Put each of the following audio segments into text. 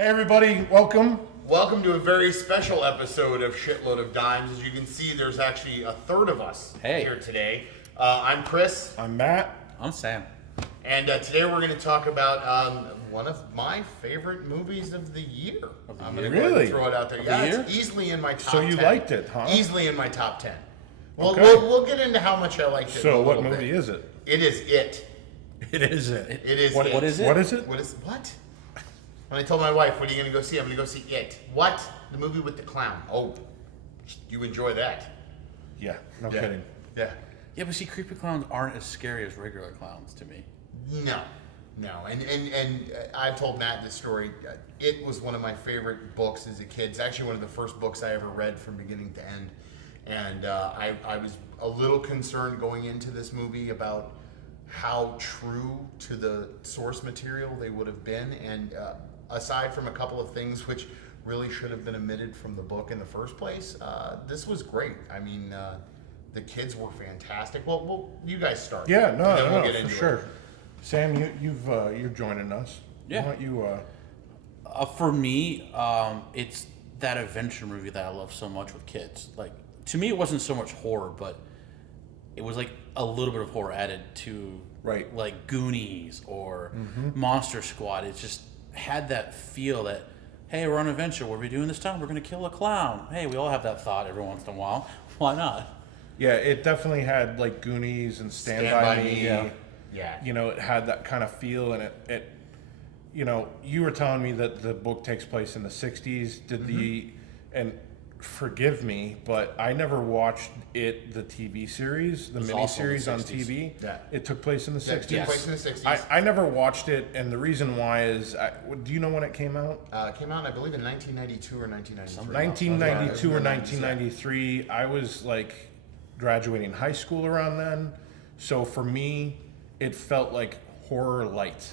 Hey everybody, welcome. Welcome to a very special episode of Shitload of Dimes. As you can see, there's actually a third of us here today. I'm Chris. I'm Matt. I'm Sam. And today we're going to talk about one of my favorite movies of the year. I'm going to go ahead and throw it out there. It's easily in my top 10. So you liked it, huh? Easily in my top 10. Well, Okay. we'll get into how much I liked it. So in a what little movie bit. is it? It is It. It is it. It is What It. is it? What is it? What? When I told my wife, what are you going to go see? I'm going to go see It. What? The movie with the clown. Oh, you enjoy that. Yeah, no kidding. Yeah. Yeah, but see, creepy clowns aren't as scary as regular clowns to me. No. And I've told Matt this story. It was one of my favorite books as a kid. It's actually one of the first books I ever read from beginning to end. And I was a little concerned going into this movie about how true to the source material they would have been. And aside from a couple of things which really should have been omitted from the book in the first place, this was great. I mean, the kids were fantastic. Well, you guys start. Yeah, and then we'll get for into sure. it. Sam, you're joining us. Yeah. Why don't you? For me, it's that adventure movie that I love so much with kids. Like, to me, it wasn't so much horror, but it was like a little bit of horror added to, Right. like Goonies or Monster Squad. It just had that feel that, hey, we're on an adventure. What are we doing this time? We're going to kill a clown. Hey, we all have that thought every once in a while. Why not? Yeah, it definitely had like Goonies and Stand by Me. Yeah. You know, it had that kind of feel, and it you know, you were telling me that the book takes place in the 60s. Did and forgive me, but I never watched it, the TV series, the was also miniseries the on 60s. TV. Yeah. It took place in the 60s. It took place in the 60s. I never watched it, and the reason why is, do you know when it came out? It came out, I believe, in 1992 or 1993. 1992 or 1990s, 1993. I was like graduating high school around then. So for me, it felt like horror light.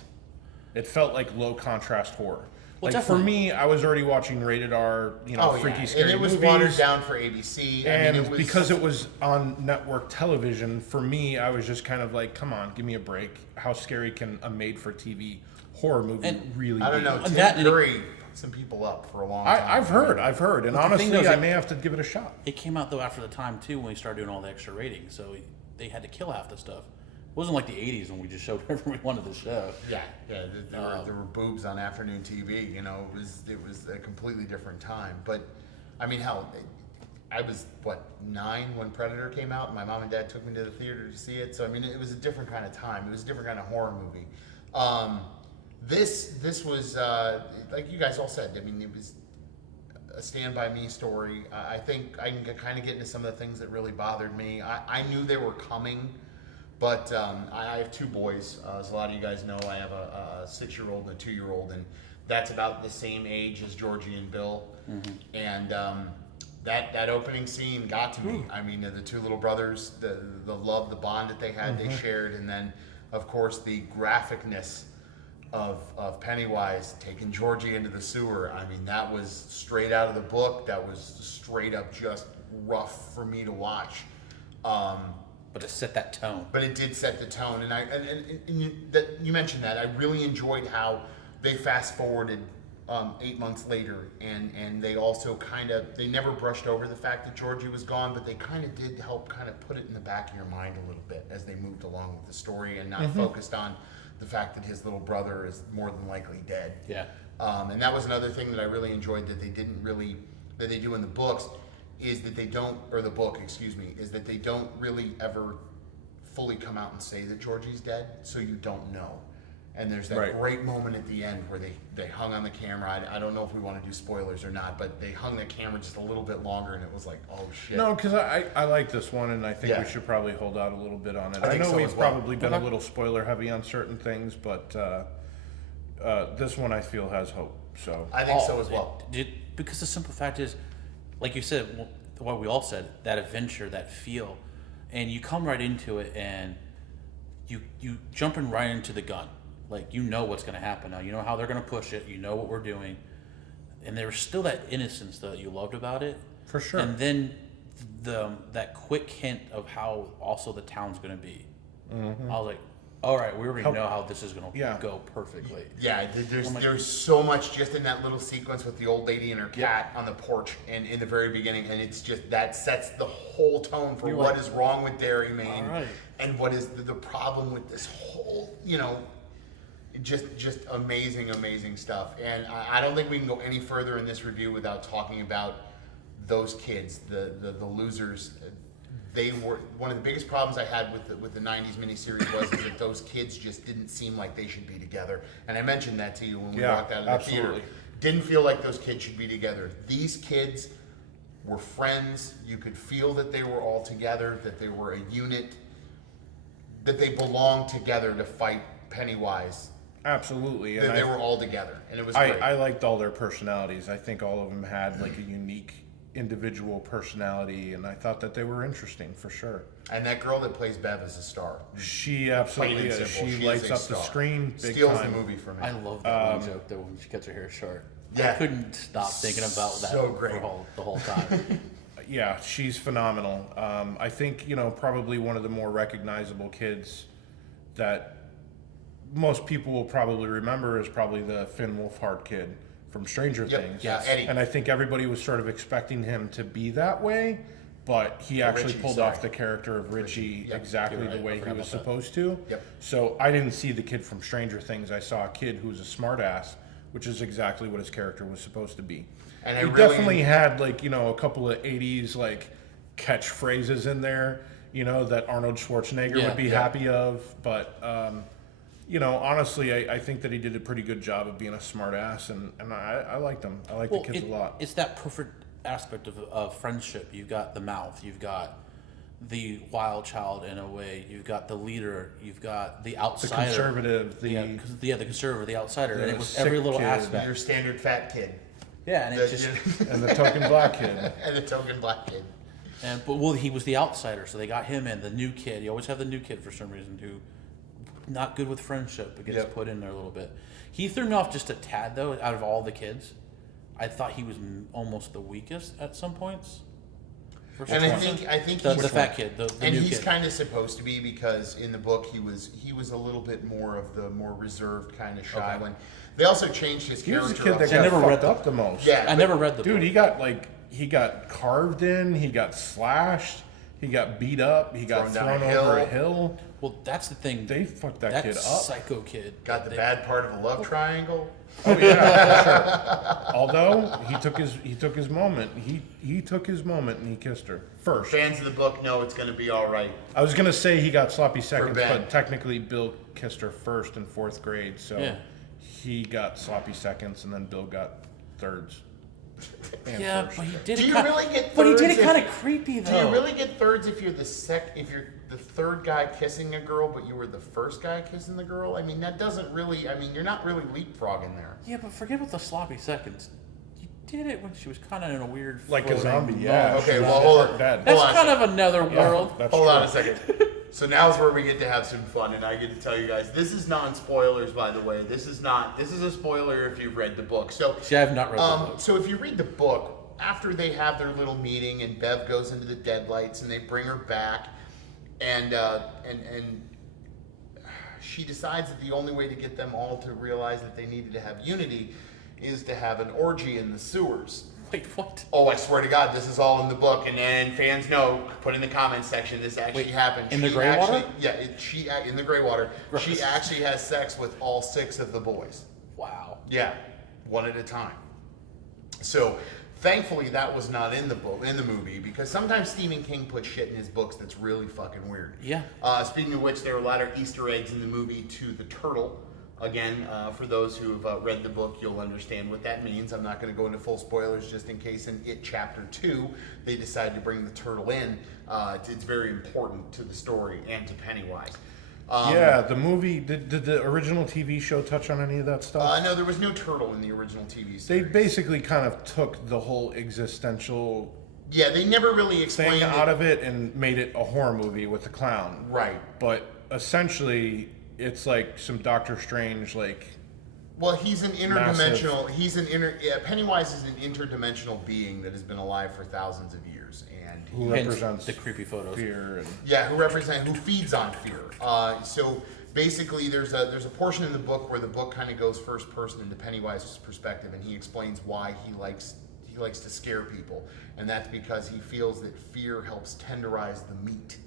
It felt like low contrast horror. Well, Like for definitely. me, I was already watching rated R, freaky, scary and it was movies. watered down for ABC. And I mean, it was, because it was on network television, for me, I was just kind of like, come on, give me a break. How scary can a made-for-TV horror movie And really I don't be? know, Tim that- Curry put some people up for a long time. I've heard. And But the thing honestly, is, I it- may have to give it a shot. It came out, though, after the time, too, when we started doing all the extra ratings. So they had to kill half the stuff. It wasn't like the 80s when we just showed whatever we wanted to show. Yeah. There were boobs on afternoon TV. You know, it was a completely different time. But I mean, hell, I was 9 when Predator came out, and my mom and dad took me to the theater to see it. So I mean, it was a different kind of time. It was a different kind of horror movie. This was like you guys all said. I mean, it was a Stand By Me story. I think I can kind of get into some of the things that really bothered me. I knew they were coming. But I have 2 boys. As a lot of you guys know, I have a 6-year-old and a 2-year-old, and that's about the same age as Georgie and Bill. And that opening scene got to me. I mean, the 2 little brothers, the love, the bond that they had, they shared, and then, of course, the graphicness of Pennywise taking Georgie into the sewer. I mean, that was straight out of the book. That was straight up just rough for me to watch. But to set that tone. But it did set the tone, and you mentioned that. I really enjoyed how they fast forwarded 8 months later, and they also they never brushed over the fact that Georgie was gone, but they kind of did help kind of put it in the back of your mind a little bit as they moved along with the story, and not focused on the fact that his little brother is more than likely dead. Yeah. And that was another thing that I really enjoyed that they do in the books. Is that they don't really ever fully come out and say that Georgie's dead, so you don't know. And there's that great moment at the end where they hung on the camera. I don't know if we want to do spoilers or not, but they hung the camera just a little bit longer, and it was like, oh shit. No, because I like this one, and I think we should probably hold out a little bit on it. I think know so we've as well. probably been a little spoiler heavy on certain things, but this one I feel has hope. So I think so as well. Because the simple fact is, like you said, what we all said, that adventure, that feel, and you come right into it, and you jumping right into the gun. Like, you know what's going to happen now. You know how they're going to push it. You know what we're doing. And there's still that innocence that you loved about it. For sure. And then that quick hint of how also the town's going to be. I was like, All right, we already know how this is going to Yeah. go perfectly. Yeah, there's so much just in that little sequence with the old lady and her cat on the porch and in the very beginning, and it's just that sets the whole tone for You're what like, is wrong with Dairy Maine all right. and what is the problem with this whole, just amazing stuff. And I don't think we can go any further in this review without talking about those kids, the losers. They were one of the biggest problems I had with the '90s miniseries was that those kids just didn't seem like they should be together. And I mentioned that to you when we walked out of the absolutely. theater. Didn't feel like those kids should be together. These kids were friends. You could feel that they were all together, that they were a unit, that they belonged together to fight Pennywise. Absolutely. That they were all together, and it was great. I liked all their personalities. I think all of them had like a unique individual personality, and I thought that they were interesting for sure. And that girl that plays Bev is a star. She absolutely Plain and is. simple, She she lights is a up the star. screen big Steals time. the movie for me. I love that one joke though when she cuts her hair short. Yeah. I couldn't stop thinking about that So great. the whole time. Yeah, she's phenomenal. I think probably one of the more recognizable kids that most people will probably remember is probably the Finn Wolfhard kid from Stranger Yep. Things. Yeah, Eddie. And I think everybody was sort of expecting him to be that way, but he actually Richie, pulled sorry. off the character of Richie Yep, exactly you're the right, way I he forgot was about that. supposed to. Yep. So I didn't see the kid from Stranger Things. I saw a kid who was a smartass, which is exactly what his character was supposed to be. And I he really- definitely had a couple of '80s catchphrases in there, that Arnold Schwarzenegger Yeah, would be yeah. happy of. But honestly, I think that he did a pretty good job of being a smartass, and I liked him. I like the kids a lot. It's that perfect aspect of friendship. You've got the mouth, you've got the wild child in a way, you've got the leader, you've got the The outsider. conservative, the the conservator, the outsider, and the it was sick every little kid. aspect. Your standard fat kid. Yeah, and it just and the token black kid. And the token black kid. but he was the outsider, so they got him in. The new kid, you always have the new kid for some reason who not good with friendship, but gets Yep. put in there a little bit. He threw me off just a tad though. Out of all the kids, I thought he was almost the weakest at some points. For some And reason. I think the he's fat kid, the and new he's kid. kind of supposed to be because in the book he was a little bit more of the more reserved kind of shy Okay. one. They also changed his He was character. the kid up. that I got never read fucked the- up the most. Yeah, I never read the Dude, book. he got carved in, he got slashed, he got beat up, he got Thrown down thrown a over a hill. hill. Well, that's the thing. They fucked that that kid up. psycho kid got the they- bad part of a love triangle. Oh yeah, for sure. Although he took his moment. He took his moment and he kissed her first. Fans of the book know it's going to be all right. I was gonna say he got sloppy seconds, Ben. but technically Bill kissed her first in 4th grade, so Yeah. he got sloppy seconds and then Bill got thirds. And Yeah, first. but he did Do it. you kinda, really get But he did thirds it kind if- of creepy Do though. you really get thirds if you're if you're the third guy kissing a girl, but you were the first guy kissing the girl? I mean, that doesn't really. I mean, you're not really leapfrogging there. Yeah, but forget about the sloppy seconds. You did it when she was kind of in a weird. Like a floating zombie, ball. yeah. Okay, She well, was hold on. dead. That's Hold on a kind second. of another Yeah, world. that's Hold true. on a second. So now's where we get to have some fun, and I get to tell you guys. This is non-spoilers, by the way. This is not. This is a spoiler if you've read the book. So See, I have not read the book. So if you read the book, after they have their little meeting and Bev goes into the deadlights and they bring her back, and she decides that the only way to get them all to realize that they needed to have unity is to have an orgy in the sewers. Wait, what? Oh, I swear to God, this is all in the book. And then fans know, put in the comments section, this actually Wait, happened. in the She gray actually- water? Yeah, in the gray water. Gross. She actually has sex with all 6 of the boys. Wow. Yeah, one at a time. So, thankfully, that was not in the book, in the movie, because sometimes Stephen King puts shit in his books that's really fucking weird. Yeah. Speaking of which, there are a lot of Easter eggs in the movie to the turtle. Again, for those who have read the book, you'll understand what that means. I'm not going to go into full spoilers just in case in It Chapter 2 they decide to bring the turtle in. It's very important to the story and to Pennywise. Yeah, the movie, did the original TV show touch on any of that stuff? No, there was no turtle in the original TV They series. basically kind of took the whole existential Yeah, they never really thing explained out it. of it and made it a horror movie with the clown. Right. But essentially, it's like some Doctor Strange, Well, he's an interdimensional. Pennywise is an interdimensional being that has been alive for thousands of years, and who Hence represents the creepy photos. fear and who feeds on fear. So basically there's a portion in the book where the book kind of goes first person into Pennywise's perspective, and he explains why he likes to scare people, and that's because he feels that fear helps tenderize the meat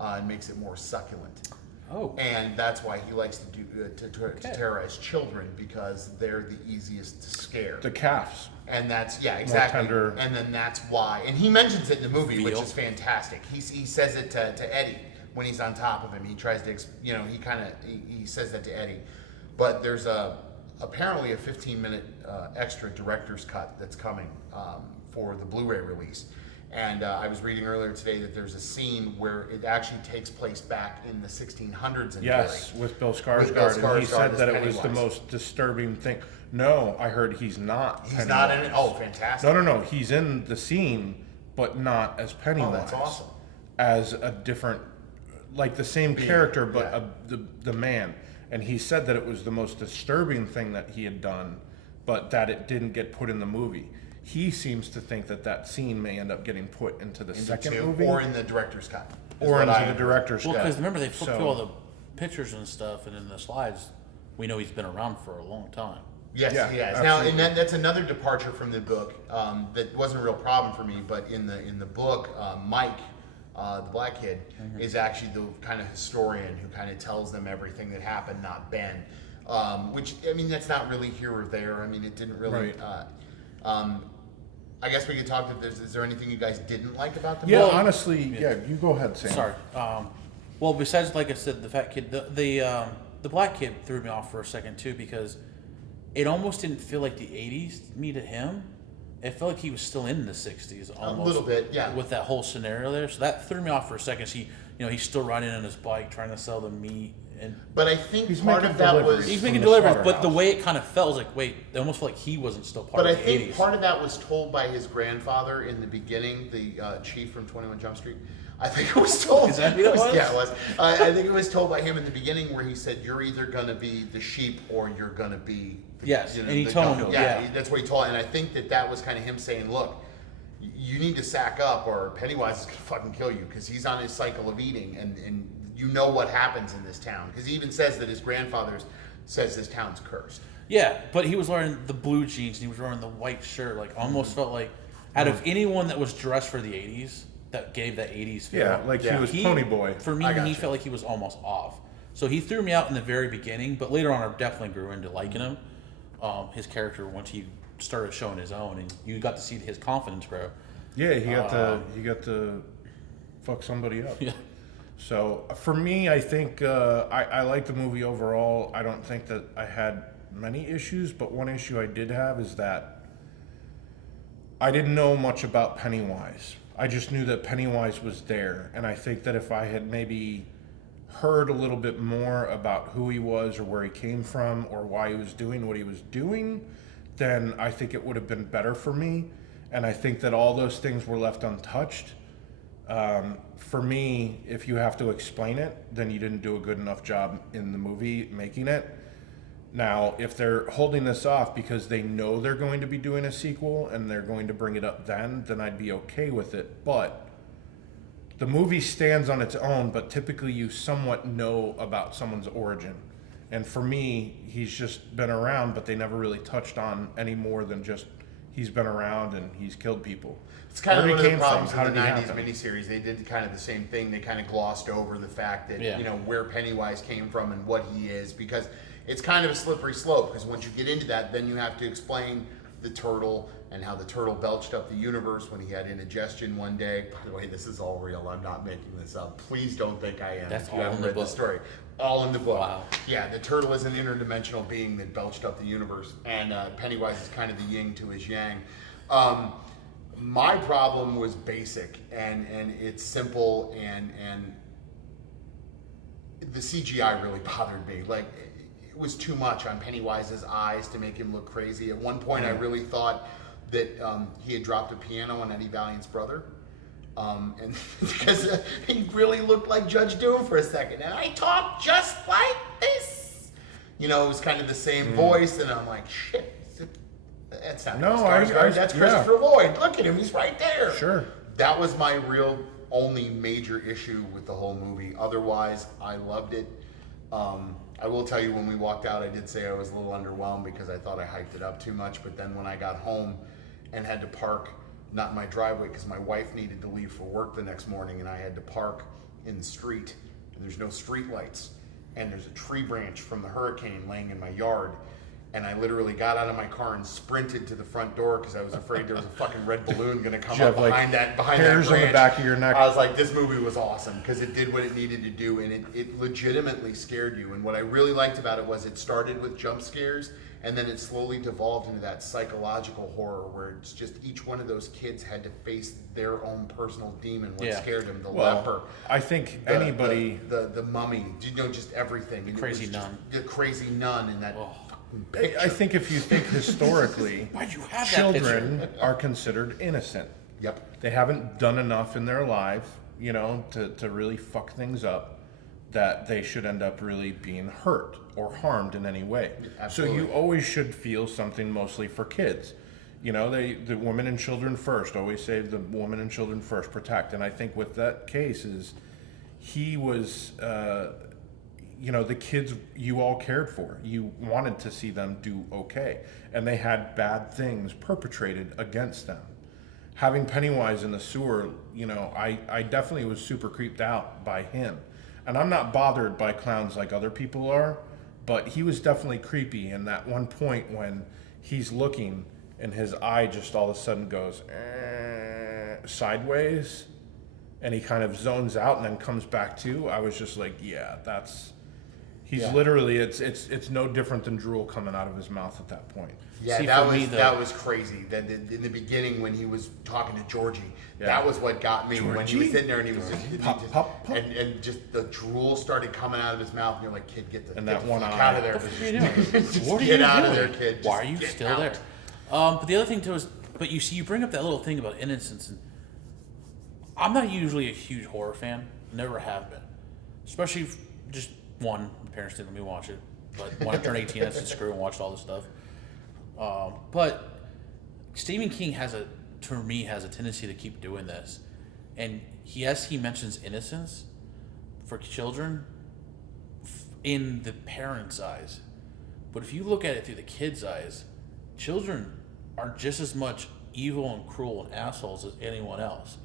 and makes it more succulent. Oh. And that's why he likes to terrorize children, because they're the easiest to scare. The calves. And that's, exactly. tender. And then that's why. And he mentions it in the movie, which Veal. is fantastic. He says it to Eddie when he's on top of him. He tries to, he says that to Eddie. But there's apparently a 15-minute extra director's cut that's coming for the Blu-ray release. And I was reading earlier today that there's a scene where it actually takes place back in the 1600s in Yes, Derry. with Bill Skarsgård. With Bill And he Skarsgård said as that it was the Pennywise. most disturbing thing. No, I heard he's not. He's not in it? Pennywise. Oh, fantastic. No. He's in the scene, but not as Pennywise. Oh, that's awesome. As a different, like the same Being, character, but yeah. the man. And he said that it was the most disturbing thing that he had done, but that it didn't get put in the movie. He seems to think that scene may end up getting put into the second movie. Or in the director's cut. is Or what into I the heard. director's Well, cut. because remember they flipped So- through all the pictures and stuff, and in the slides, we know he's been around for a long time. Yes, Yeah, he has. Now, absolutely. and that's another departure from the book that wasn't a real problem for me. But in the book, Mike, the black kid, is actually the kind of historian who kind of tells them everything that happened, not Ben. Which, I mean, that's not really here or there. I mean, it didn't really. Right. I guess we could talk. Is there anything you guys didn't like about the Yeah, book? honestly, you go ahead, Sam. Sorry. Well, besides, like I said, the fat kid, the black kid threw me off for a second too, because it almost didn't feel like the '80s to me to him. It felt like he was still in the '60s almost. A little bit, yeah. With that whole scenario there, so that threw me off for a second. He's still riding on his bike trying to sell the meat, and But I think He's part making of that deliveries. was. he's from making the deliveries. But the slaughterhouse. way it kind of felt was like, wait, it almost felt like he wasn't still part But I of the think '80s. part of that was told by his grandfather in the beginning, the chief from 21 Jump Street. I think it was told. Is that who that was? Yeah, it was. I think it was told by him in the beginning, where he said, "You're either going to be the sheep or you're going to be." Yes, and he told him, Yeah, yeah. that's what he told. And I think that was kind of him saying, "Look, you need to sack up, or Pennywise is going to fucking kill you," because he's on his cycle of eating, and you know what happens in this town. Because he even says that his grandfather says this town's cursed. Yeah, but he was wearing the blue jeans and he was wearing the white shirt. Like, almost felt like, out of anyone that was dressed for the '80s, that gave that '80s feel. Yeah, like Yeah. he was Pony Boy. For me, I he gotcha. felt like he was almost off. So he threw me out in the very beginning, but later on, I definitely grew into liking him. His character, once he started showing his own, and you got to see his confidence grow. Yeah, he got to fuck somebody up. Yeah. So for me, I think I like the movie overall. I don't think that I had many issues, but one issue I did have is that I didn't know much about Pennywise. I just knew that Pennywise was there, and I think that if I had maybe heard a little bit more about who he was or where he came from or why he was doing what he was doing, then I think it would have been better for me. And I think that all those things were left untouched. For me, if you have to explain it, then you didn't do a good enough job in the movie making it. Now, if they're holding this off because they know they're going to be doing a sequel and they're going to bring it up then I'd be okay with it. But the movie stands on its own, but typically you somewhat know about someone's origin. And for me, he's just been around, but they never really touched on any more than just he's been around and he's killed people. It's kind of Where one he of the came from, problems how in the did he 90s happen? miniseries. They did kind of the same thing. They kind of glossed over the fact that, Yeah. where Pennywise came from and what he is, because it's kind of a slippery slope, because once you get into that, then you have to explain the turtle and how the turtle belched up the universe when he had indigestion one day. By the way, this is all real. I'm not making this up. Please don't think I am. That's if you all haven't in the read the book. story. All in the book. Wow. Yeah, the turtle is an interdimensional being that belched up the universe, and Pennywise is kind of the yin to his yang. My problem was basic, and it's simple, and the CGI really bothered me. Like, it was too much on Pennywise's eyes to make him look crazy. At one point, I really thought that he had dropped a piano on Eddie Valiant's brother. And because he really looked like Judge Doom for a second, and I talk just like this. It was kind of the same voice, and I'm like, shit, that's not No, Chris Skarsgård, that's yeah. Christopher Lloyd. Look at him, he's right there. Sure. That was my real only major issue with the whole movie. Otherwise, I loved it. I will tell you, when we walked out, I did say I was a little underwhelmed because I thought I hyped it up too much. But then when I got home and had to park, not in my driveway, because my wife needed to leave for work the next morning, and I had to park in the street, and there's no street lights, and there's a tree branch from the hurricane laying in my yard. And I literally got out of my car and sprinted to the front door because I was afraid there was a fucking red balloon going to come up behind that hairs branch. on the back of your neck. I was like, this movie was awesome because it did what it needed to do, and it legitimately scared you. And what I really liked about it was it started with jump scares, and then it slowly devolved into that psychological horror where it's just each one of those kids had to face their own personal demon. What scared them, the leper. I think anybody... The mummy, just everything. The crazy nun. The crazy nun in that... I think if you think historically, Why'd you have children are considered innocent. Yep. They haven't done enough in their life, to really fuck things up, that they should end up really being hurt or harmed in any way. Absolutely. So you always should feel something mostly for kids. The women and children first, always say the women and children first, protect. And I think with that case is he was... the kids you all cared for. You wanted to see them do okay. And they had bad things perpetrated against them. Having Pennywise in the sewer, I definitely was super creeped out by him. And I'm not bothered by clowns like other people are, but he was definitely creepy. And that one point when he's looking and his eye just all of a sudden goes sideways and he kind of zones out and then comes back to, I was just like, yeah, that's... He's literally, it's no different than drool coming out of his mouth at that point. Yeah, See, that was crazy. Then in the beginning when he was talking to Georgie, that was what got me. Georgie? When he was sitting there and he was Pop. and just the drool started coming out of his mouth, and you're like, kid, get the one fuck eye. out of there. What are you doing? What are Get you out doing? of there, kid. Just Why are you get still out. there? But the other thing too is, you see, you bring up that little thing about innocence, and I'm not usually a huge horror fan. Never have been. Especially just one, my parents didn't let me watch it. But when I turned 18, I said screw and watched all this stuff. But Stephen King has a tendency to keep doing this. And he mentions innocence for children in the parents' eyes. But if you look at it through the kids' eyes, children are just as much evil and cruel and assholes as anyone else.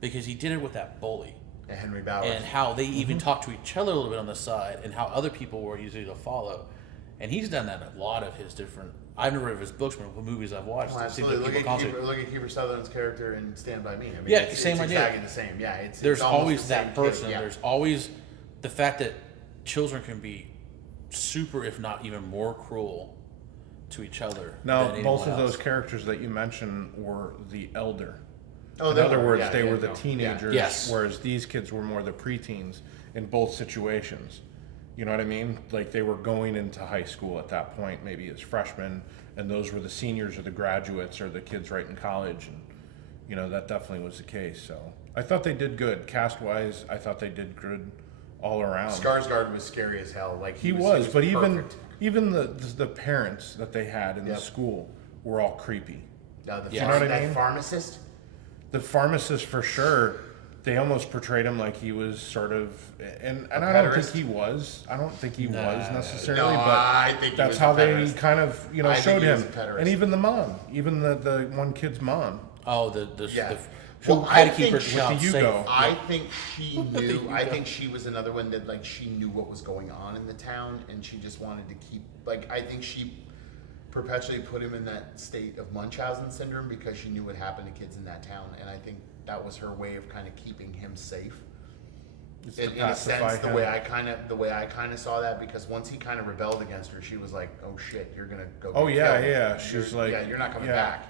Because he did it with that bully. And Henry Bowers. And how they even talk to each other a little bit on the side, and how other people were easy to follow. And he's done that in a lot of his different... I've never read his books, but the movies I've watched. Well, it seems absolutely. like Look at Kiefer Sutherland's character in Stand By Me. I mean, Yeah, it's same idea. exactly the same. Yeah, there's almost always the that same person. Kid. Yeah. There's always the fact that children can be super, if not even more cruel to each other. Now, than both anyone of else. those characters that you mentioned were the elder. Oh, In they other were, words, yeah, they yeah, were the no, teenagers, yeah. Yes. whereas these kids were more the preteens in both situations. You know what I mean? Like they were going into high school at that point, maybe as freshmen, and those were the seniors or the graduates or the kids right in college. And, that definitely was the case. So I thought they did good. Cast-wise, I thought they did good all around. Skarsgård was scary as hell. Like He was, but perfect. even the parents that they had in the school were all creepy. No, You know what I that mean? pharmacist. The pharmacist, for sure, they almost portrayed him like he was sort of, and I don't pederast? think he was. I don't think he was No, necessarily, I but think he that's was how a they pederast. kind of, I think showed he was him. a pederast. And even the mom, even the one kid's mom. Oh, the Well, who had I to keep her think child with the safe. Yugo. I think she knew. I think she was another one that like she knew what was going on in the town, and she just wanted to keep. Like I think she perpetually put him in that state of Munchausen syndrome because she knew what happened to kids in that town, and I think that was her way of kind of keeping him safe. It's In to a pacify sense, the him. way I kind of saw that, because once he kind of rebelled against her, she was like, "Oh shit, you're gonna go." Oh, get yeah, killed. yeah. She's like, "Yeah, you're not coming yeah. back."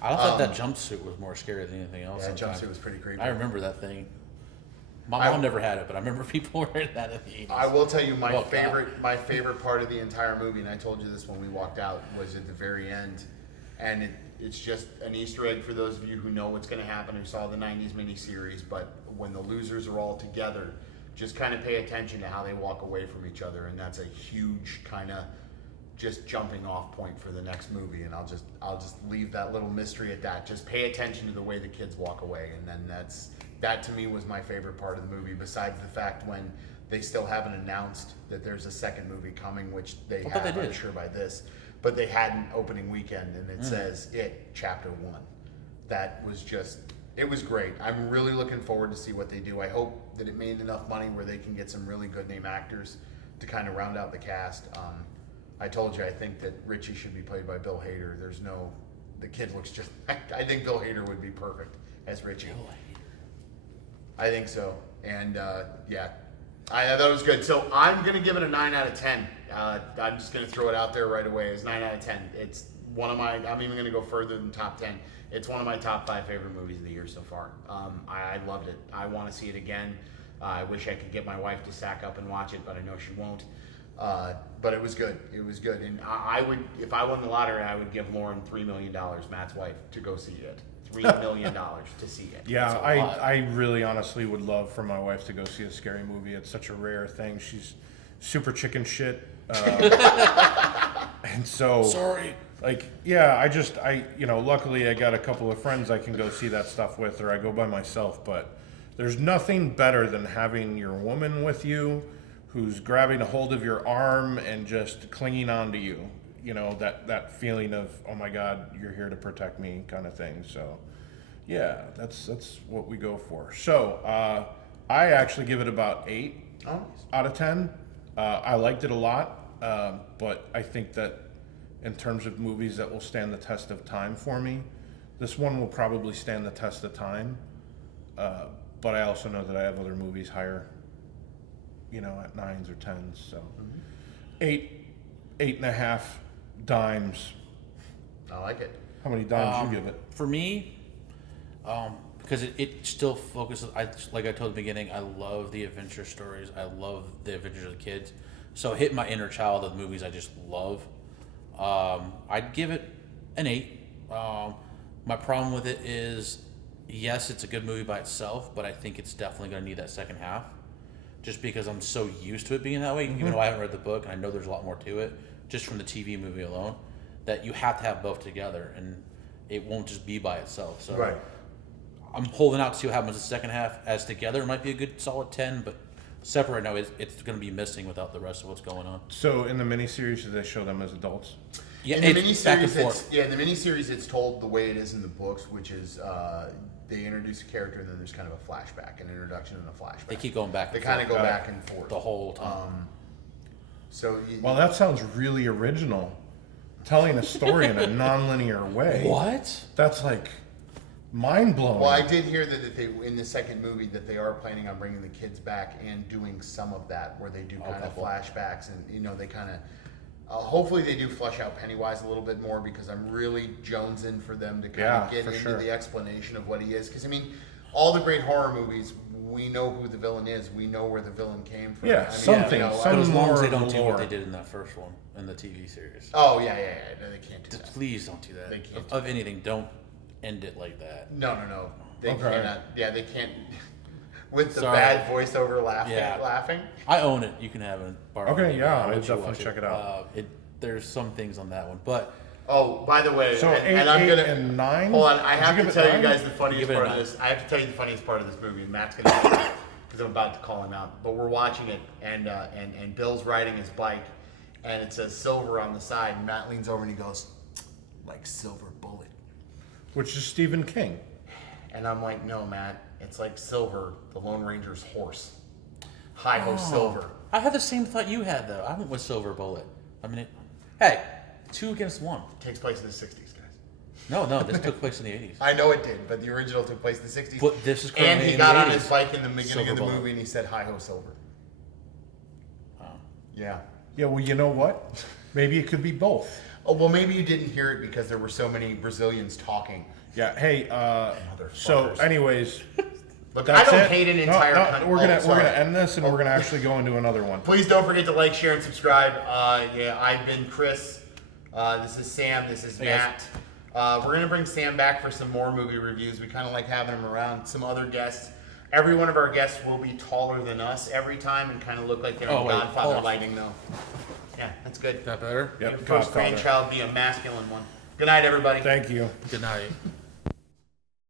I thought that jumpsuit was more scary than anything else. Yeah, that sometimes. jumpsuit was pretty creepy. I remember that thing. My mom never had it, but I remember people wearing that in the 80s. I will tell you my Well, favorite part of the entire movie, and I told you this when we walked out, was at the very end, and it's just an Easter egg for those of you who know what's going to happen, who saw the '90s miniseries. But when the losers are all together, just kind of pay attention to how they walk away from each other, and that's a huge kind of just jumping off point for the next movie. And I'll just leave that little mystery at that. Just pay attention to the way the kids walk away, and then that to me was my favorite part of the movie, besides the fact when They still haven't announced that there's a second movie coming, which they thought have, they I'm did. sure, by this. But they had an opening weekend, and it says It Chapter 1. That was just, it was great. I'm really looking forward to see what they do. I hope that it made enough money where they can get some really good name actors to kind of round out the cast. I told you, I think that Richie should be played by Bill Hader. The kid looks just, I think Bill Hader would be perfect as Richie. I think so. And yeah, I thought it was good. So I'm going to give it a 9 out of 10. I'm just going to throw it out there right away. It's 9 out of 10. It's one of my, I'm even going to go further than top 10. It's one of my top 5 favorite movies of the year so far. I loved it. I want to see it again. I wish I could get my wife to sack up and watch it, but I know she won't. But it was good. It was good. And I would, if I won the lottery, I would give Lauren $3 million, Matt's wife, to go see it. $3 million to see it. Yeah, I really honestly would love for my wife to go see a scary movie. It's such a rare thing. She's super chicken shit. And so, Sorry. like, yeah, luckily I got a couple of friends I can go see that stuff with, or I go by myself. But there's nothing better than having your woman with you who's grabbing a hold of your arm and just clinging on to you. You know, that feeling of, oh my God, you're here to protect me kind of thing. So, yeah, that's what we go for. So, I actually give it about 8 out of 10. I liked it a lot, but I think that in terms of movies that will stand the test of time for me, this one will probably stand the test of time. But I also know that I have other movies higher, at 9s or 10s. So, 8.5 dimes. I like it. How many dimes you give it? For me, because it still focuses. Like I told at the beginning, I love the adventure stories. I love the adventures of the kids. So it hit my inner child of the movies I just love. I'd give it an 8. My problem with it is, yes, it's a good movie by itself, but I think it's definitely going to need that second half. Just because I'm so used to it being that way, even though I haven't read the book and I know there's a lot more to it, just from the TV movie alone, that you have to have both together, and it won't just be by itself. So Right. I'm holding out to see what happens in the second half. As together, it might be a good solid 10, but separate right now, it's going to be missing without the rest of what's going on. So in the miniseries, did they show them as adults? Yeah, In the it's back and miniseries, forth. in the miniseries, it's told the way it is in the books, which is they introduce a character and then there's kind of a flashback, an introduction and a flashback. They keep going back They and kind of forth go back and forth the whole time. Well, that sounds really original. Telling a story in a non-linear way. What? That's like mind-blowing. Well, I did hear that they in the second movie that they are planning on bringing the kids back and doing some of that where they do kind of couple. flashbacks and they kind of hopefully they do flesh out Pennywise a little bit more, because I'm really jonesing for them to kind of get for into sure. the explanation of what he is, because I mean all the great horror movies, we know who the villain is, we know where the villain came from. Yeah, I mean, something, But some as long as they more don't do lore. what they did in that first one in the TV series. Oh yeah, no, they can't do Just that. please don't do that. They can't Of anything, don't end it like that. No, they Okay. cannot. Yeah, they can't. With the Sorry. bad voiceover laughing. I own it. You can have it. Borrow Okay, it. yeah, I'll I'll let you definitely watch check it out. There's some things on that one, but Oh, by the way, So and 8, I'm 8, gonna and 9? hold on. I Did you have give to it tell you 9? guys the funniest Give it a part of 9. this. I have to tell you the funniest part of this movie, and Matt's gonna because I'm about to call him out. But we're watching it, and Bill's riding his bike, and it says silver on the side. And Matt leans over and he goes, like silver bullet. Which is Stephen King. And I'm like, no, Matt, it's like Silver, the Lone Ranger's horse. Hi-ho Silver. I had the same thought you had though. I went with Silver Bullet. I mean, hey, 2 against 1. Takes place in the 60s, guys. No, this took place in the 80s. I know it did, but the original took place in the 60s. But this is and currently he in got the on 80s. his bike in the beginning Silver of the bullet. movie and he said, hi-ho Silver. Oh. Yeah. Yeah, well, you know what? Maybe it could be both. Oh, well, maybe you didn't hear it because there were so many Brazilians talking. Yeah, hey, so Motherfuckers. anyways, Look, that's I don't it. hate an No, entire no, country. we're gonna Oh, we're gonna sorry. end this and we're gonna actually go into another one. Please don't forget to like, share, and subscribe. Yeah, I've been Chris. This is Sam. This is Hey, Matt. We're going to bring Sam back for some more movie reviews. We kind of like having him around. Some other guests. Every one of our guests will be taller than us every time and kind of look like they're in Oh, wait, Godfather hold on. lighting, though. Yeah, that's good. Is that better? Yep, Your first Godfather. grandchild be a masculine one. Good night, everybody. Thank you. Good night.